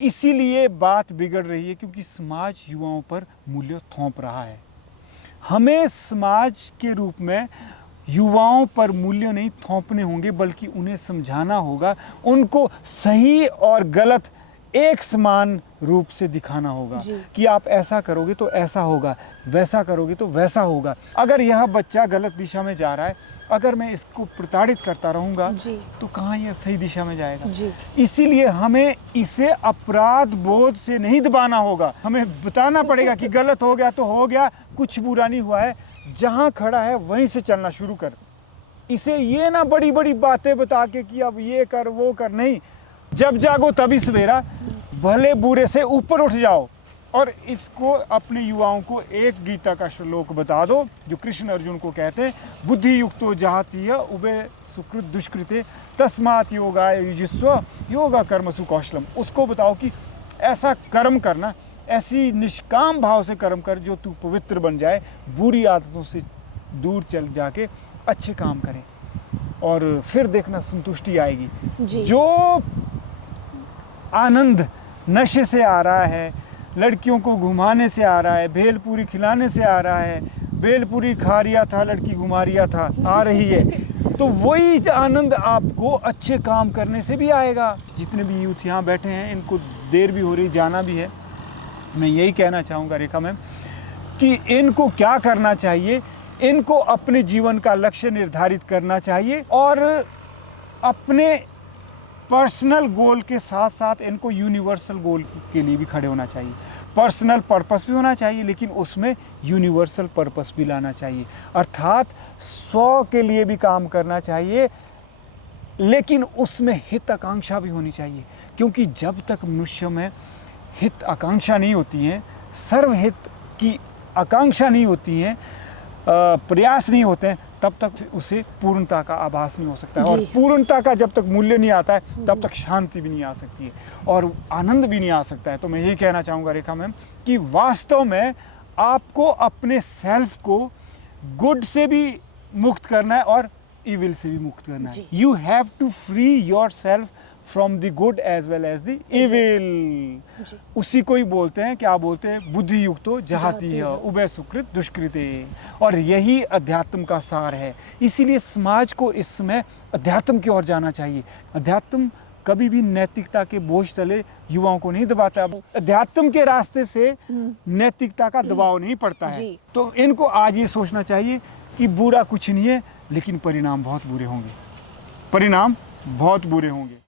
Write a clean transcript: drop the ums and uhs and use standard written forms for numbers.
इसीलिए बात बिगड़ रही है क्योंकि समाज युवाओं पर मूल्य थोप रहा है। हमें समाज के रूप में युवाओं पर मूल्य नहीं थोपने होंगे, बल्कि उन्हें समझाना होगा, उनको सही और गलत एक समान रूप से दिखाना होगा कि आप ऐसा करोगे तो ऐसा होगा, वैसा करोगे तो वैसा होगा। अगर यह बच्चा गलत दिशा में जा रहा है, अगर मैं इसको प्रताड़ित करता रहूँगा तो कहाँ यह सही दिशा में जाएगा। इसीलिए हमें इसे अपराध बोध से नहीं दबाना होगा, हमें बताना पड़ेगा कि गलत हो गया तो हो गया, कुछ बुरा नहीं हुआ है, जहाँ खड़ा है वहीं से चलना शुरू कर। इसे ये ना बड़ी बड़ी बातें बता के कि अब ये कर वो कर, नहीं, जब जागो तभी सवेरा, भले बुरे से ऊपर उठ जाओ। और इसको अपने युवाओं को एक गीता का श्लोक बता दो जो कृष्ण अर्जुन को कहते हैं, बुद्धि युक्तो जहातीय उबे सुकृत दुष्कृते तस्मात् योगाय युजिस्व योगा कर्मसु कौशलम। उसको बताओ कि ऐसा कर्म करना, ऐसी निष्काम भाव से कर्म कर जो तू पवित्र बन जाए, बुरी आदतों से दूर चल जाके अच्छे काम करें, और फिर देखना संतुष्टि आएगी। जो आनंद नशे से आ रहा है, लड़कियों को घुमाने से आ रहा है, भेलपूरी खिलाने से आ रहा है, भेलपूरी खा रिया था लड़की घुमा रिया था, आ रही है, तो वही आनंद आपको अच्छे काम करने से भी आएगा। जितने भी यूथ यहाँ बैठे हैं, इनको देर भी हो रही, जाना भी है, मैं यही कहना चाहूँगा रेखा मैम कि इनको क्या करना चाहिए, इनको अपने जीवन का लक्ष्य निर्धारित करना चाहिए और अपने पर्सनल गोल के साथ साथ इनको यूनिवर्सल गोल के लिए भी खड़े होना चाहिए। पर्सनल पर्पस भी होना चाहिए, लेकिन उसमें यूनिवर्सल पर्पस भी लाना चाहिए, अर्थात 100 के लिए भी काम करना चाहिए, लेकिन उसमें हित आकांक्षा भी होनी चाहिए। क्योंकि जब तक मनुष्य में हित आकांक्षा नहीं होती है, सर्वहित की आकांक्षा नहीं होती है, प्रयास नहीं होते हैं, तब तक उसे पूर्णता का आभास नहीं हो सकता है। और पूर्णता का जब तक मूल्य नहीं आता है, तब तक शांति भी नहीं आ सकती है और आनंद भी नहीं आ सकता है। तो मैं यही कहना चाहूँगा रेखा मैम कि वास्तव में आपको अपने सेल्फ को गुड से भी मुक्त करना है और इविल से भी मुक्त करना है। You have to free yourself from the good as well as the evil. उसी को ही बोलते हैं, क्या बोलते हैं, बुद्धि युक्तो जहाती है उभय सुकृत दुष्कृते। और यही अध्यात्म का सार है। इसीलिए समाज को इस समय अध्यात्म की ओर जाना चाहिए। अध्यात्म कभी भी नैतिकता के बोझ तले युवाओं को नहीं दबाता। अध्यात्म के रास्ते से नैतिकता का दबाव नहीं पड़ता है। तो इनको आज ये सोचना चाहिए कि बुरा कुछ नहीं है, लेकिन परिणाम बहुत बुरे होंगे, परिणाम बहुत बुरे होंगे।